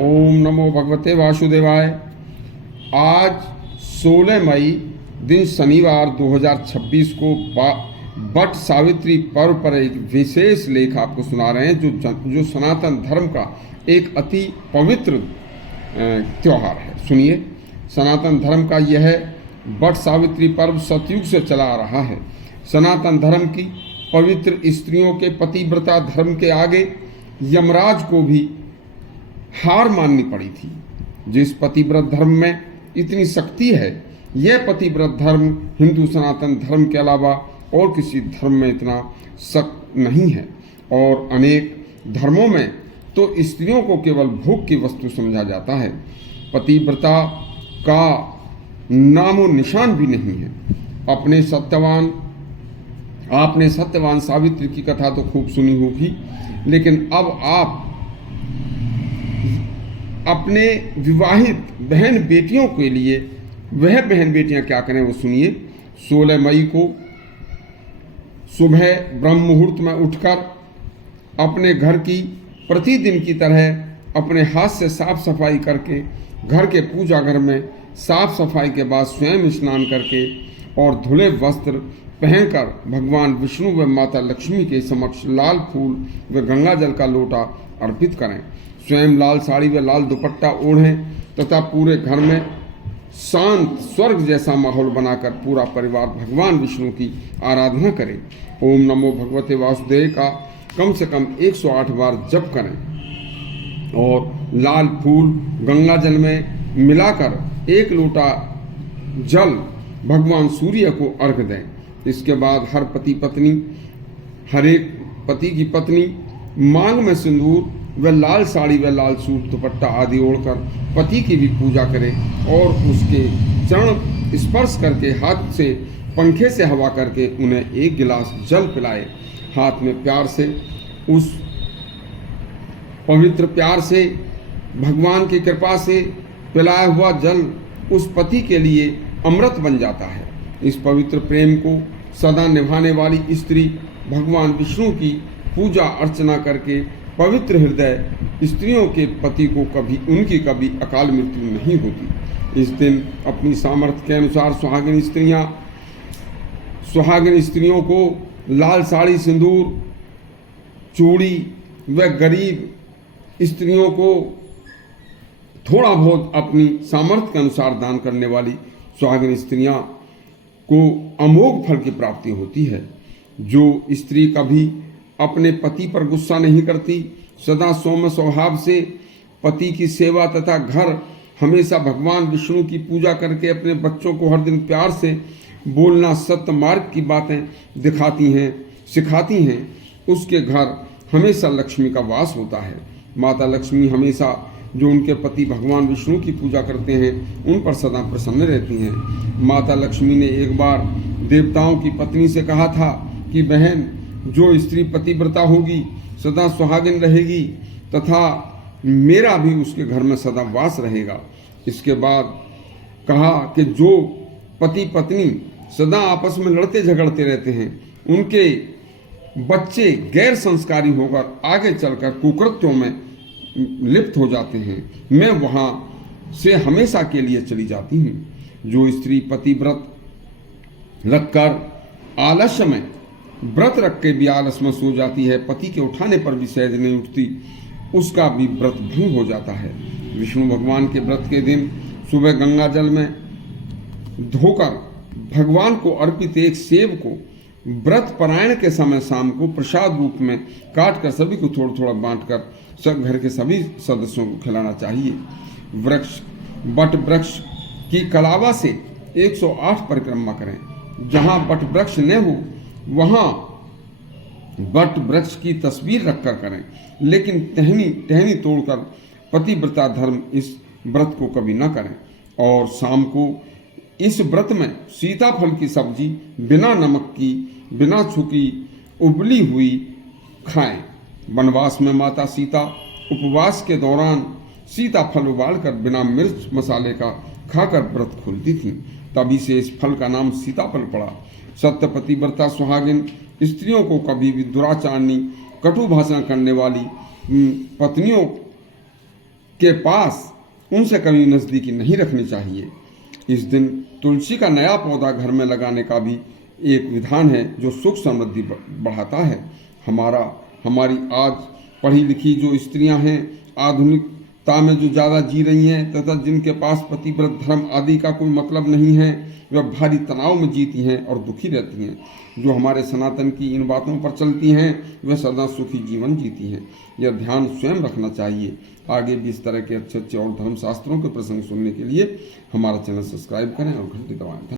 ओम नमो भगवते वासुदेवाय। आज 16 मई दिन शनिवार 2026 को वट सावित्री पर्व पर एक विशेष लेख आपको सुना रहे हैं जो सनातन धर्म का एक अति पवित्र त्योहार है। सुनिए, सनातन धर्म का यह वट सावित्री पर्व सतयुग से चला आ रहा है। सनातन धर्म की पवित्र स्त्रियों के पतिव्रता धर्म के आगे यमराज को भी हार माननी पड़ी थी। जिस पतिव्रत धर्म में इतनी शक्ति है, यह पतिव्रत धर्म हिंदू सनातन धर्म के अलावा और किसी धर्म में इतना सख्त नहीं है। और अनेक धर्मों में तो स्त्रियों को केवल भोग की वस्तु समझा जाता है। पतिव्रता का नामो निशान भी नहीं है। आपने सत्यवान सावित्री की कथा तो खूब सुनी होगी, लेकिन अब आप अपने विवाहित बहन बेटियों के लिए वह बहन बेटियां क्या करें वो सुनिए। 16 मई को सुबह ब्रह्म मुहूर्त में उठकर अपने घर की प्रतिदिन की तरह अपने हाथ से साफ सफाई करके घर के पूजा घर में साफ सफाई के बाद स्वयं स्नान करके और धुले वस्त्र पहनकर भगवान विष्णु व माता लक्ष्मी के समक्ष लाल फूल व गंगा जल का लोटा अर्पित करें। स्वयं लाल साड़ी व लाल दुपट्टा ओढ़ें तथा पूरे घर में शांत स्वर्ग जैसा माहौल बनाकर पूरा परिवार भगवान विष्णु की आराधना करे। ओम नमो भगवते वासुदेव का कम से कम 108 बार जप करें और लाल फूल गंगा जल में मिलाकर एक लोटा जल भगवान सूर्य को अर्घ दें। इसके बाद हर एक पति की पत्नी मांग में सिंदूर व लाल साड़ी व लाल सूट दुपट्टा आदि ओढ़कर पति की भी पूजा करे और उसके चरण स्पर्श करके हाथ से पंखे से हवा करके उन्हें एक गिलास जल पिलाए। हाथ में प्यार से उस पवित्र प्यार से भगवान की कृपा से पिलाया हुआ जल उस पति के लिए अमृत बन जाता है। इस पवित्र प्रेम को सदा निभाने वाली स्त्री भगवान विष्णु की पूजा अर्चना करके पवित्र हृदय स्त्रियों के पति को कभी अकाल मृत्यु नहीं होती। इस दिन अपनी सामर्थ्य के अनुसार सुहागिन स्त्रियों को लाल साड़ी सिंदूर चूड़ी व गरीब स्त्रियों को थोड़ा बहुत अपनी सामर्थ्य के अनुसार दान करने वाली सुहागिन स्त्रियां को अमोघ फल की प्राप्ति होती है। जो स्त्री कभी अपने पति पर गुस्सा नहीं करती, सदा सौम्य स्वभाव से पति की सेवा तथा घर हमेशा भगवान विष्णु की पूजा करके अपने बच्चों को हर दिन प्यार से बोलना सत्य मार्ग की बातें सिखाती हैं, उसके घर हमेशा लक्ष्मी का वास होता है। माता लक्ष्मी हमेशा जो उनके पति भगवान विष्णु की पूजा करते हैं उन पर सदा प्रसन्न रहती हैं। माता लक्ष्मी ने एक बार देवताओं की पत्नी से कहा था कि बहन, जो स्त्री पतिव्रता होगी सदा सुहागिन रहेगी तथा मेरा भी उसके घर में सदा वास रहेगा। इसके बाद कहा कि जो पति पत्नी सदा आपस में लड़ते झगड़ते रहते हैं, उनके बच्चे गैर संस्कारी होकर आगे चलकर कुकृत्यों में लिप्त हो जाते हैं, मैं वहां से हमेशा के लिए चली जाती हूँ। जो स्त्री पतिव्रत रखकर आलस्य में व्रत रख के भी आलस में सो जाती है, पति के उठाने पर भी सहज नहीं उठती, उसका भी व्रत भंग हो जाता है। विष्णु भगवान के व्रत के दिन सुबह गंगा जल में धोकर भगवान को अर्पित एक सेब को व्रत पारायण के समय शाम को प्रसाद रूप में काटकर सभी को थोड़ा थोड़ा बांटकर सब घर के सभी सदस्यों को खिलाना चाहिए। वट वृक्ष की कलावा से 108 परिक्रमा करें। जहाँ वट वृक्ष न हो वहाँ वट वृक्ष की तस्वीर रखकर करें, लेकिन टहनी तोड़कर पतिव्रता धर्म इस व्रत को कभी न करें। और शाम को इस व्रत में सीताफल की सब्जी बिना नमक की, बिना छुकी उबली हुई खाएं। वनवास में माता सीता उपवास के दौरान सीताफल उबालकर बिना मिर्च मसाले का खाकर व्रत खोलती थीं। तभी से इस फल का नाम सीताफल पड़ा। सत्य पतिव्रता सुहागिन स्त्रियों को कभी भी दुराचारणी, कटु भाषण करने वाली पत्नियों के पास उनसे कभी नज़दीकी नहीं रखनी चाहिए। इस दिन तुलसी का नया पौधा घर में लगाने का भी एक विधान है जो सुख समृद्धि बढ़ाता है। हमारी आज पढ़ी लिखी जो स्त्रियां हैं, आधुनिकता में जो ज़्यादा जी रही हैं तथा जिनके पास पतिव्रत धर्म आदि का कोई मतलब नहीं है, वह भारी तनाव में जीती हैं और दुखी रहती हैं। जो हमारे सनातन की इन बातों पर चलती हैं वह सदा सुखी जीवन जीती हैं। यह ध्यान स्वयं रखना चाहिए। आगे भी इस तरह के अच्छे अच्छे और धर्मशास्त्रों के प्रसंग सुनने के लिए हमारा चैनल सब्सक्राइब करें और घंटी दबाएं।